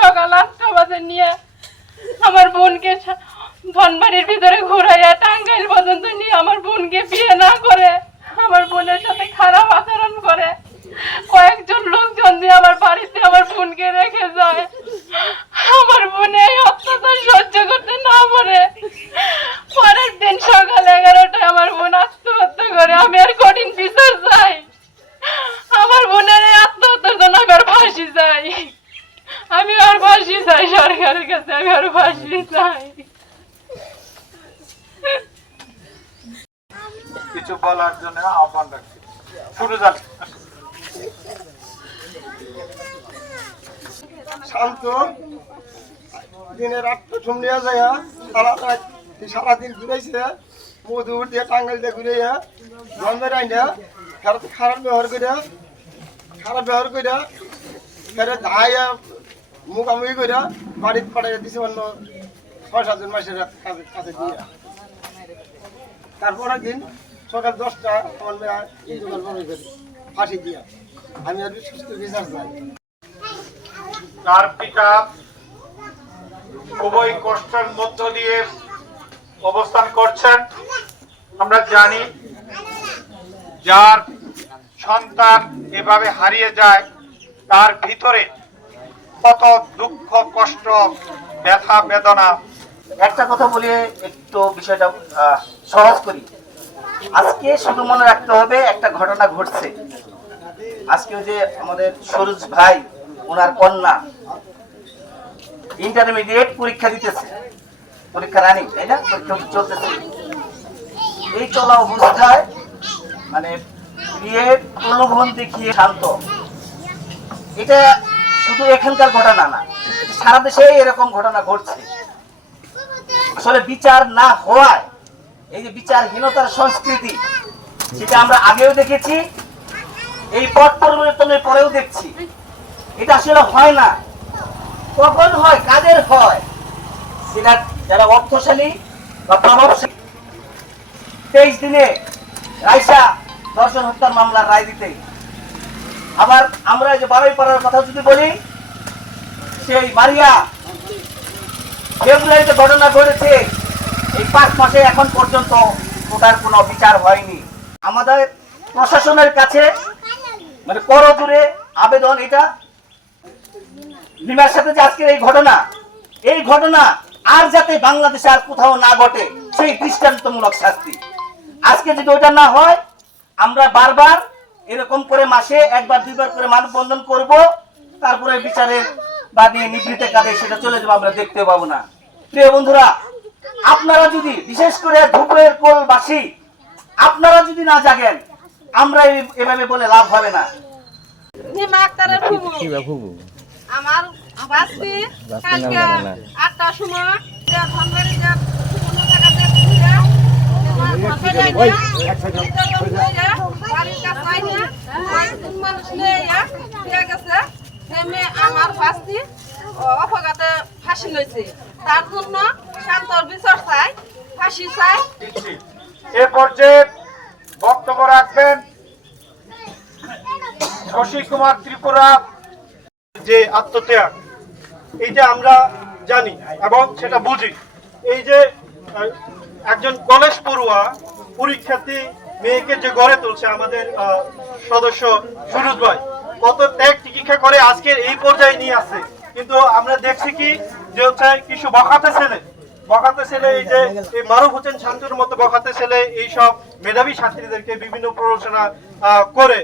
সকাল 8টা বাজে নিয়ে আমার বোনকে ধনবাড়ির ভিতরে ঘুরাইয়া টাঙ্গাইল পর্যন্ত নিয়ে আমার বোনকে বিয়ে না করে আমার বোনের সাথে খারাপ আচরণ করে। কয়েকজন লোকজন দিয়ে আমার বাড়িতে আমার বোনকে রেখে যায়। আমার বোনে এই অত্যাচার সহ্য করতে না পারে পরের দিন সকাল 11টায় আমার বোন আত্মহত্যা করে। আমি আর কঠিন বিচার চাই। আমার বোনের এই আত্মহত্যার জন্য আমি আর ফাঁসি চাই। আমি আর ফাঁসি চাই সরকারের কাছে। আমি আর ফাঁসি চাই। কিছু বলার জন্য আহ্বান রাখছি। শুরু যান। শান্ত দিনের 8টা সময় যায় সারাদিন ঘুরাইছে মধুর দিয়ে টাঙ্গাইল দিয়ে ঘুরাইয়া গন্ধের আইনা খারাপ ব্যবহার কইরা ফেরে ধাইয়া মুখামুখি কইরা বাড়িতে পাঠাইয়া দিছে অন্য 6-7 মাসের কাছে দিয়ে। তারপর একদিন সকাল 10টা আমার মেয়ে এই দোকান বন্ধ করি ফাঁসি দিয়া। আমি আর সুস্থ বিচার চাই। তার পিতা খুবই কষ্টের মধ্য দিয়ে অবস্থান করছেন। আমরা জানি যার সন্তান এভাবে হারিয়ে যায় তার ভিতরে কত দুঃখ কষ্ট ব্যথা বেদনা। একটা কথা বলে একটু বিষয়টা সহজ করি। আজকে শুধু মনে রাখতে হবে একটা ঘটনা ঘটছে। আজকে যে আমাদের সরোজ ভাই ওনার কন্যা ইন্টারমিডিয়েট পরীক্ষা দিতেছে, পরীক্ষা রানিং, তাই না? পরীক্ষা চলতেছে। এই চলা অবস্থায় মানে বিয়ের প্রলোভন দেখিয়ে শান্ত, এটা শুধু এখানকার ঘটনা না, সারা দেশে এরকম ঘটনা ঘটছে। আসলে বিচার না হওয়ায় এই যে বিচারহীনতার সংস্কৃতি, সেটা আমরা আগেও দেখেছি, এই পথ পরিবর্তনের পরেও দেখছি। এটা আসলে হয় না। কখন হয়, কাদের হয়? সেটা যারা অর্থশালী বা প্রভাবশালী। 23 দিনে রাইসা ধর্ষণ হত্যার মামলার রায় দিতে। আবার আমরা যে বারুইপাড়ার কথা যদি বলি, সেই মারিয়া ফেব্রুয়ারিতে ঘটনা ঘটেছে, এই 5 মাসে এখন পর্যন্ত ওটার কোনো বিচার হয়নি। আমাদের প্রশাসনের কাছে মানে করজোরে আবেদন, এটা লিমার সাথে যে আজকের এই ঘটনা আর যাতে বাংলাদেশে আর কোথাও না ঘটে, সেই দৃষ্টান্তমূলক শাস্তি। আজকে যদি ওটা না হয়, আমরা বারবার এরকম করে মাসে 1-2 করে মানববন্ধন করব, তারপরে বিচারের বা নিয়ে নিবৃত্তে কাজে সেটা চলে যাবো, আমরা দেখতে পাবো না। প্রিয় বন্ধুরা, আপনারা যদি, বিশেষ করে ধুপের কোলবাসী, আপনারা যদি না জাগেন, আমরা এভাবে বলে লাভ হবে না। আমার বাসটি কালকে 8টার সময় আমার বাসটি অপঘাতে ফাঁসি হয়েছে। তার জন্য শান্তর বিচার চাই, ফাঁসি চাই। এ পর্যায়ে বক্তব্য রাখবেন শশী কুমার ত্রিপুরা। যে আত্মত্যাগ, এইটা আমরা জানি এবং সেটা বুঝি। এই যে একজন কলেজ পড়ুয়া পরীক্ষার্থী মেয়েকে যে গড়ে তুলছে আমাদের সদস্য সুরজ ভাই, কত ত্যাগ চিকিৎসা করে আজকে এই পর্যায়ে নিয়ে আসে। কিন্তু আমরা দেখছি কি যে হচ্ছে কিছু বখাতে ছেলে, এই যে মারুফ হোসেন শান্তর মতো বখাতে ছেলে এইসব মেধাবী ছাত্রীদেরকে বিভিন্ন প্ররোচনা করে।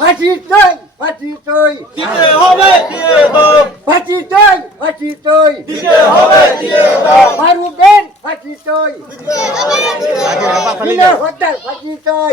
ফাঁসি চাই, ফাঁসি চাই, দিতে হবে, দিয়ে দাও। ফাঁসি চাই, ফাঁসি চাই, দিতে হবে, দিয়ে দাও। মারুবেন ফাঁসি চাই, বিনা হত্যার ফাঁসি চাই।